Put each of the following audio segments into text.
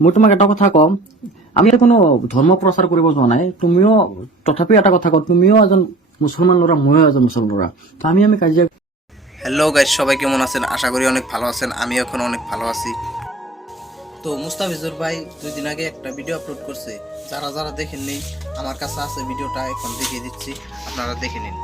মই তোমাক এটা কথা কম, আমি কোনো ধৰ্ম প্ৰচাৰ কৰিব যোৱা নাই। তুমিও তথাপি এটা কথা কওঁ, তুমিও এজন মুছলমান ল'ৰা, ময়ো এজন মুছলমান ল'ৰা। তো আমি কাজিয়া। হ্যালো গাইস, সবাই কেমন আছেন? আশা করি অনেক ভালো আছেন। আমি এখন অনেক ভালো আছি। তো মুস্তাফিজুর ভাই 2 দিন আগে একটা ভিডিও আপলোড করছে, যারা যারা দেখেননি আমার কাছে আছে ভিডিওটা, এখন দেখিয়ে দিচ্ছি, আপনারা দেখে নিন।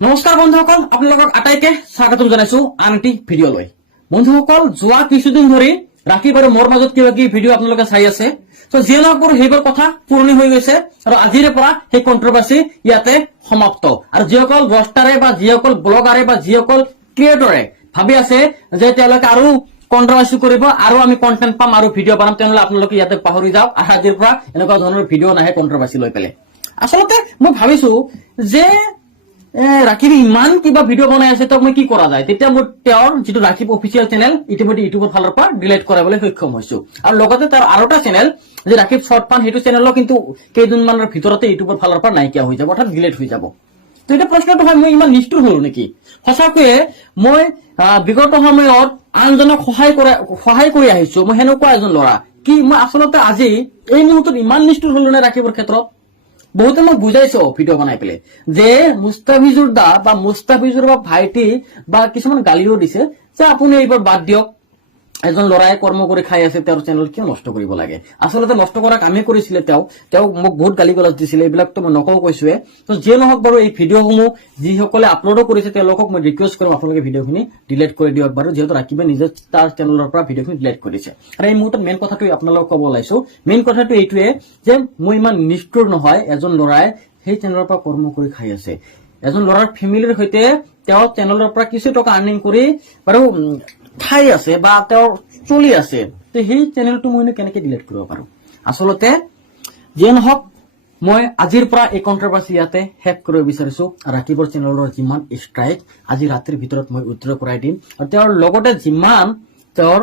নমস্কাৰ বন্ধুসকল, আপোনালোকক আটাইকে স্বাগতম জনাইছো আন এটি ভিডিঅ'লৈ। বন্ধুসকল, যোৱা কিছুদিন ধৰি ৰাকিব আৰু মোৰ মাজত কিবা কিবি ভিডিঅ' আপোনালোকে চাই আছে। তো যিয়ে নহওক বাৰু সেইবোৰ কথা পুৰণি হৈ গৈছে আৰু আজিৰে পৰা সেই কণ্ট্ৰভাৰ্চি ইয়াতে সমাপ্ত। আৰু যিসকল গষ্টাৰে বা যিসকল ব্লগাৰে বা যিসকল ক্ৰিয়েটৰে ভাবি আছে যে তেওঁলোকে আৰু কণ্ট্ৰভাৰ্চি কৰিব আৰু আমি কণ্টেণ্ট পাম আৰু ভিডিঅ' বনাম, তেনেহ'লে আপোনালোকে ইয়াতে পাহৰি যাওক। আৰু আজিৰ পৰা এনেকুৱা ধৰণৰ ভিডিঅ' নাহে কণ্ট্ৰভাৰ্চি লৈ পেলাই। আচলতে মই ভাবিছো যে ৰাকিব ইমান কিবা ভিডিঅ' বনাই আছে, তো মই কি কৰা যায়। তেতিয়া মোৰ তেওঁৰ যিটো ৰাকিব অফিচিয়েল চেনেল ইতিমধ্যে ইউটিউবৰ ফালৰ পৰা ডিলিট কৰাবলৈ সক্ষম হৈছো। আৰু লগতে তেওঁৰ আৰু এটা চেনেল যে ৰাকিব শ্বৰ্ট ফান, সেইটো চেনেলো কিন্তু কেইদিনমানৰ ভিতৰতে ইউটিউবৰ ফালৰ পৰা নাইকিয়া হৈ যাব, অৰ্থাৎ ডিলিট হৈ যাব। তো এতিয়া প্ৰশ্নটো হয়, মই ইমান নিষ্ঠুৰ হলো নেকি? সঁচাকৈয়ে মই বিগত সময়ত আনজনক সহায় কৰি আহিছো, মই সেনেকুৱা এজন ল'ৰা। কি মই আচলতে আজি এই মুহূৰ্তত ইমান নিষ্ঠুৰ হলো নে ৰাকিবৰ ক্ষেত্ৰত? বহুতে মোক বুজাইছো ভিডিঅ' বনাই পেলাই যে মুস্তাফিজুৰ দা বা মুস্তাফিজুৰ বা ভাইটি বা কিছুমান গালিও দিছে যে আপুনি এইবোৰ বাদ দিয়ক, এজন ল'ৰাই কৰ্ম কৰি খাই আছে, তেওঁৰ চেনেল কিয় নষ্ট কৰিব লাগে। আচলতে নষ্ট কৰা কামেই কৰিছিলে তেওঁ মোক বহুত গালি গালাজ দিছিলে, এইবিলাকতো মই নকওঁ কৈছোৱে। তো যিয়ে নহওক বাৰু, এই ভিডিঅ'সমূহ যিসকলে আপলোডো কৰিছে তেওঁলোকক মই ৰিকুৱেষ্ট কৰিম আপোনালোকে ভিডিঅ'খিনি ডিলিট কৰি দিয়ক বাৰু, যিহেতু ৰাকিবে নিজে তাৰ চেনেলৰ পৰা ভিডিঅ'খিনি ডিলিট কৰিছে। আৰু এই মুহূৰ্তত মেইন কথাটো আপোনালোকক ক'ব ওলাইছো। মেইন কথাটো এইটোৱে যে মই ইমান নিষ্ঠুৰ নহয়। এজন ল'ৰাই সেই চেনেলৰ পৰা কৰ্ম কৰি খাই আছে, এজন ল'ৰাৰ ফেমিলিৰ সৈতে তেওঁ চেনেলৰ পৰা কিছু টকা আৰ্নিং কৰি বাৰু খাই আছে বা তেওঁৰ চলি আছে। তো সেই চেনেলটো মই কেনেকে ডিলিট কৰিব পাৰো? আচলতে যিয়ে নহওক, মই আজিৰ পৰা এই কণ্ট্ৰভাৰ্চি ইয়াতে শেষ কৰিব বিচাৰিছো। ৰাকিবৰ চেনেলৰ যিমান ষ্ট্ৰাইক আজি ৰাতিৰ ভিতৰত মই উইথড্ৰ কৰাই দিম, আৰু তেওঁৰ লগতে যিমান তেওঁৰ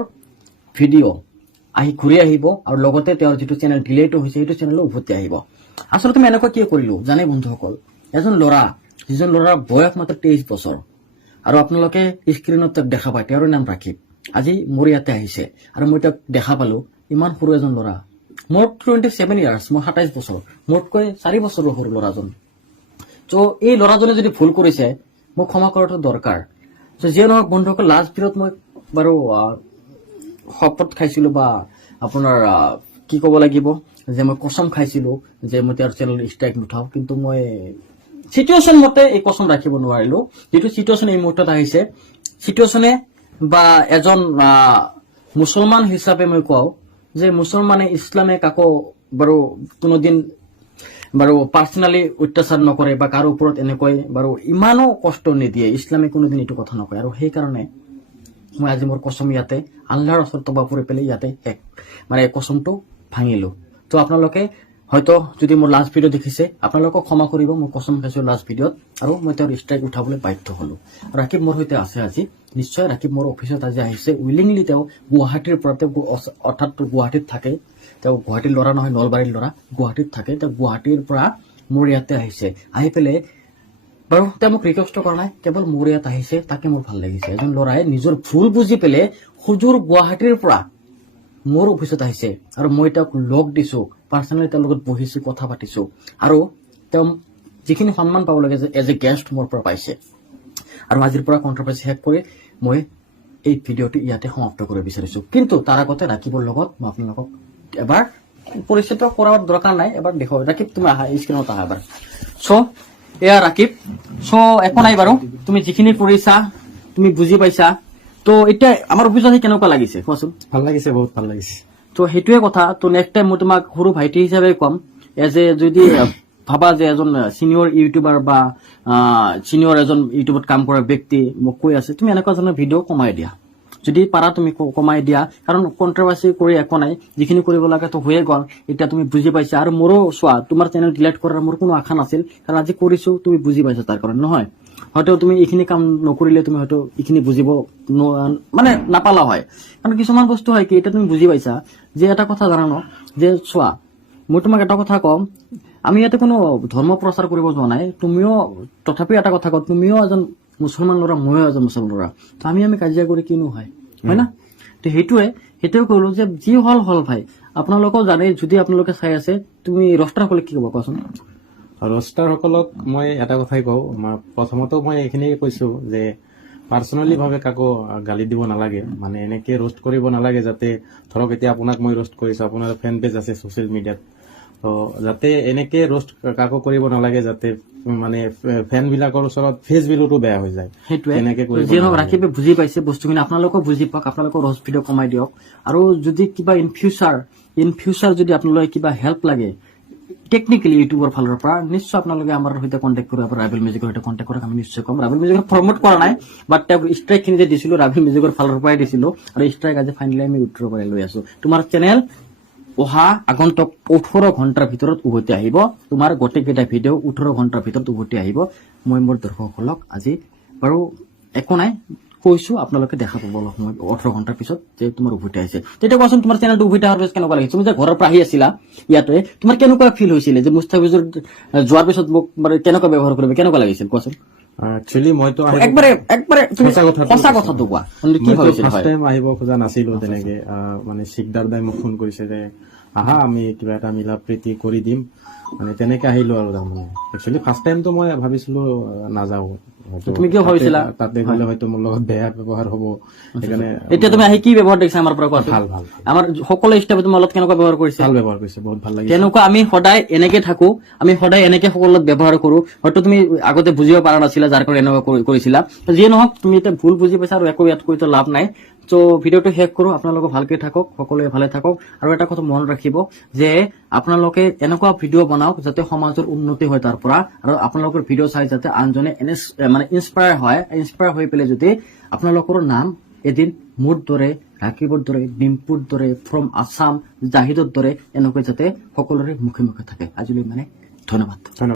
ভিডিঅ' ঘূৰি আহিব, আৰু লগতে তেওঁৰ যিটো চেনেল ডিলিট হৈছে সেইটো চেনেলো উভতি আহিব। আচলতে মই এনেকুৱা কিয় কৰিলো জানে বন্ধুসকল? এজন ল'ৰা, যিজন ল'ৰাৰ বয়স মাত্ৰ 23 বছৰ, আৰু আপোনালোকে স্ক্ৰীণত তেওঁক দেখা পায়, তেওঁৰ নাম ৰাকিব। আজি মোৰ ইয়াতে আহিছে আৰু মই তেওঁক দেখা পালো, ইমান সৰু এজন ল'ৰা। মোৰ 27 ইয়াৰ্ছ, মই 27 বছৰ, মোতকৈ 4 বছৰৰ সৰু ল'ৰাজন। তো এই ল'ৰাজনে যদি ভুল কৰিছে, মোক ক্ষমা কৰাটো দৰকাৰ। তো যিয়ে নহওক বন্ধুসকল, লাষ্ট ভিডিঅ'ত মই বাৰু শপত খাইছিলো বা আপোনাৰ কি ক'ব লাগিব, যে মই কচম খাইছিলো যে মই তেওঁৰ চেনেল ষ্ট্ৰাইক নুঠাও, কিন্তু মই চিটুৱেশ্যন মতে এই কচম ৰাখিব নোৱাৰিলো। যিটো চিটুৱেশ্যন এই মুহূৰ্তত আহিছে, চিটুৱেশ্যনে বা এজন মুছলমান হিচাপে মই কওঁ যে মুছলমানে, ইছলামে কাকো বাৰু কোনোদিন বাৰু পাৰ্চনেলি অত্যাচাৰ নকৰে বা কাৰো ওপৰত এনেকৈ বাৰু ইমানো কষ্ট নিদিয়ে। ইছলামে কোনোদিন এইটো কথা নকয়। আৰু সেইকাৰণে মই আজি মোৰ কচম ইয়াতে আল্লাহৰ ওচৰত তবা পৰি পেলাই ইয়াতে কচমটো ভাঙিলো। তো আপোনালোকে হয়তো যদি মোৰ লাষ্ট ভিডিঅ' দেখিছে, আপোনালোকক ক্ষমা কৰিব, মই কচম খাইছো লাষ্ট ভিডিঅ'ত, আৰু মই তেওঁৰ ষ্ট্ৰাইক উঠাবলৈ বাধ্য হলো। ৰাকিব মোৰ সৈতে আছে আজি, নিশ্চয় ৰাকিব মোৰ অফিচত আজি আহিছে উইলিংলি। তেওঁ গুৱাহাটীৰ পৰা, তেওঁ অৰ্থাৎ গুৱাহাটীত থাকে, তেওঁ গুৱাহাটীৰ ল'ৰা নহয়, নলবাৰীৰ ল'ৰা, গুৱাহাটীত থাকে। তেওঁ গুৱাহাটীৰ পৰা মোৰ ইয়াতে আহিছে, আহি পেলাই বাৰু তেওঁ মোক ৰিকুৱেষ্ট কৰা নাই, কেৱল মোৰ ইয়াত আহিছে, তাকে মোৰ ভাল লাগিছে। এজন ল'ৰাই নিজৰ ভুল বুজি পেলাই সুজুৰ গুৱাহাটীৰ পৰা মোৰ অফিচত আহিছে, আৰু মই তেওঁক লগ দিছো, পাৰ্চনেলি তেওঁৰ লগত বহিছো, কথা পাতিছো, আৰু তেওঁ যিখিনি সন্মান পাব লাগে এজ এ গেষ্ট মোৰ পৰা পাইছে। আৰু আজিৰ পৰা কণ্ট্ৰভাৰ্চি শেষ কৰি মই এই ভিডিঅ'টো ইয়াতে সমাপ্ত কৰিব বিচাৰিছো। কিন্তু তাৰ আগতে ৰাকিবৰ লগত মই আপোনালোকক এবাৰ পৰিচিত কৰাৰ দৰকাৰ নাই, এবাৰ দেখুৱাব। ৰাকিব তুমি আহা, স্ক্ৰীণত আহা এবাৰ। চ' এয়া ৰাকিব। চ' একো নাই বাৰু, তুমি যিখিনি কৰিছা তুমি বুজি পাইছা। তো এতিয়া আমাৰ অফিচত কেনেকুৱা লাগিছে কোৱাচোন? ভাল লাগিছে, বহুত ভাল লাগিছে। তো সেইটোৱে কথা। তো নেক্সট টাইম মই তোমাক সৰু ভাইটি হিচাপে কম, এজ এ যদি ভাবা যে এজন চিনিয়ৰ ইউটিউবাৰ বা চিনিয়ৰ এজন ইউটিউবত কাম কৰা ব্যক্তি মোক কৈ আছে, তুমি এনেকুৱা ধৰণৰ ভিডিঅ' কমাই দিয়া, যদি পাৰা তুমি কমাই দিয়া। কাৰণ কণ্ট্ৰভাৰ্চি কৰি একো নাই, যিখিনি কৰিব লাগে তো হৈয়ে গ'ল, এতিয়া তুমি বুজি পাইছা। আৰু মোৰো চোৱা, তোমাৰ চেনেল ডিলিট কৰাৰ মোৰ কোনো আশা নাছিল, কাৰণ আজি কৰিছো, তুমি বুজি পাইছা, তাৰ কাৰণে নহয়। হয়তো তুমি এইখিনি কাম নকৰিলে তুমি হয়তো এইখিনি বুজিব নাপালা হয়। কাৰণ কিছুমান বস্তু হয় কি, এতিয়া তুমি বুজি পাইছা যে এটা কথা জানো যে চোৱা, মই তোমাক এটা কথা কম, আমি ইয়াতে কোনো ধৰ্ম প্ৰচাৰ কৰিব যোৱা নাই। তুমিও তথাপি এটা কথা কওঁ, তুমিও এজন মুছলমান ল'ৰা, ময়ো এজন মুছলমান ল'ৰা। তো আমি কাজিয়া কৰি কিনো হয় না? তো সেইটোৱে সেইটোৱে কলো যে যি হল হল ভাই আপোনালোকেও জানে যদি আপোনালোকে চাই আছে তুমি ৰষ্টাৰসকলে কি ক'ব কোৱাচোন ৰষ্টাৰসকলক মই এটা কথাই কওঁ প্ৰথমতে মই এইখিনিয়ে কৈছো যে পাৰ্চনেলি ভাৱে কাকো গালি দিব নালাগে মানে এনেকে ৰোষ্ট কৰিব নালাগে যাতে ধৰক এতিয়া আপোনাক মই ৰোষ্ট কৰিছো আপোনাৰ ফেন পেজ আছে ছচিয়েল মিডিয়াত তো যাতে এনেকে ৰোষ্ট কাকো কৰিব নালাগে যাতে মানে ফেন বিলাকৰ ওচৰত ফেচ ভেলুটো বেয়া হৈ যায় সেইটোৱে এনেকে কৰিব যিয়ে নহওক নালাগে। ৰাখিবে বুজি পাইছে বস্তুখিনি আপোনালোকেও বুজি পাওক আপোনালোকৰ ৰষ্ট ভিডিঅ' কমাই দিয়ক আৰু যদি কিবা ইন ফিউচাৰ যদি আপোনালোকে কিবা হেল্প লাগে টেকনিকেলি ইউটিউবৰ ফালৰ পৰা নিশ্চয় আপোনালোকে আমাৰ সৈতে কণ্টেক্ট কৰিব ৰাইভেল মিউজিকৰ সৈতে কণ্টেক্ট কৰক আমি নিশ্চয় কম ৰাইভেল মিউজিকৰ প্ৰমোট কৰা নাই বাট তেওঁ ষ্ট্ৰাইক খিনি যে দিছিলো ৰাইভেল মিউজিকৰ ফালৰ পৰাই দিছিলো আৰু ষ্ট্ৰাইক আজি ফাইনেলি আমি উত্তৰ কৰি লৈ আছো তোমাৰ চেনেল অহা আগন্তুক 18 ঘণ্টাৰ ভিতৰত উভতি আহিব তোমাৰ গোটেইকেইটা ভিডিঅ' 18 ঘণ্টাৰ ভিতৰত উভতি আহিব মই মোৰ দৰ্শকসকলক আজি বাৰু একো নাই কৈছো আপোনালোকে দেখা পাব অলপ সময় 18 ঘণ্টাৰ পিছত যে তোমাৰ উভতি আহিছে তেতিয়া কোৱাচোন তোমাৰ চেনেলটো উভতি অহাৰ পিছত কেনেকুৱা লাগিছে তুমি যে ঘৰৰ পৰা আহি আছিলা ইয়াতে তোমাৰ কেনেকুৱা ফিল হৈছিলে যে মুস্তাফিজুৰ যোৱাৰ পিছত মোক মানে কেনেকুৱা ব্যৱহাৰ কৰিব কেনেকুৱা লাগিছিল কোৱাচোন একচুৱেলি মইতো আহিব- একবাৰে তুমি সঁচা কথাটো কোৱা মানে কি মইতো ভাবিছিল ফাৰ্ষ্ট টাইম আহিব খোজা নাছিলো তেনেকে মানে শিকদাৰ দাই মোক ফোন কৰিছে যে আহা আমি কিবা এটা মিলা প্ৰীতি কৰি দিম মানে তেনেকে আহিলো আৰু তাৰমানে একচুৱেলি ফাৰ্ষ্ট টাইমতো মই ভাবিছিলো নাযাও হয়তো তুমি কিয় ভাবিছিলা? তাতে গ'লে হয়তো মোৰ লগত বেয়া ব্যৱহাৰ হ'ব সেইকাৰণে এতিয়া তুমি আহি কি ব্যৱহাৰ দেখিছা আমাৰ পৰা কোৱাচোন ভাল ভাল আমাৰ সকলো ষ্টাফে তোমাৰ লগত কেনেকুৱা ব্যৱহাৰ কৰিছে ভাল ব্যৱহাৰ কৰিছে বহুত ভাল লাগিছে তেনেকুৱা আমি সদায় এনেকে থাকো আমি সদায় এনেকে সকলো ব্যৱহাৰ কৰো হয়তো তুমি আগতে বুজিব পৰা নাছিলা যাৰ কাৰণে এনেকুৱা কৰিছিলা যিয়ে নহওক তুমি এতিয়া ভুল বুজি পাইছা আৰু একো ইয়াত কৈতো লাভ নাই তো ভিডিঅ'টো শেষ কৰো আপোনালোকে ভালকে থাকক সকলোৱে ভালে থাকক আৰু এটা কথা মনত ৰাখিব যে আপোনালোকে এনেকুৱা ভিডিঅ' বনাওক যাতে সমাজৰ উন্নতি হয় তাৰ পৰা আৰু আপোনালোকৰ ভিডিঅ' চাই যাতে আনজনে মানে ইনস্পায়াৰ হৈ পেলাই যদি আপোনালোকৰ নাম এদিন মোৰ দৰে ৰাকিবৰ দৰে ডিম্পুৰ দৰে ফ্ৰম আছাম জাহিদৰ দৰে এনেকৈ যাতে সকলোৰে মুখে মুখে থাকে আজিলৈ মানে ধন্যবাদ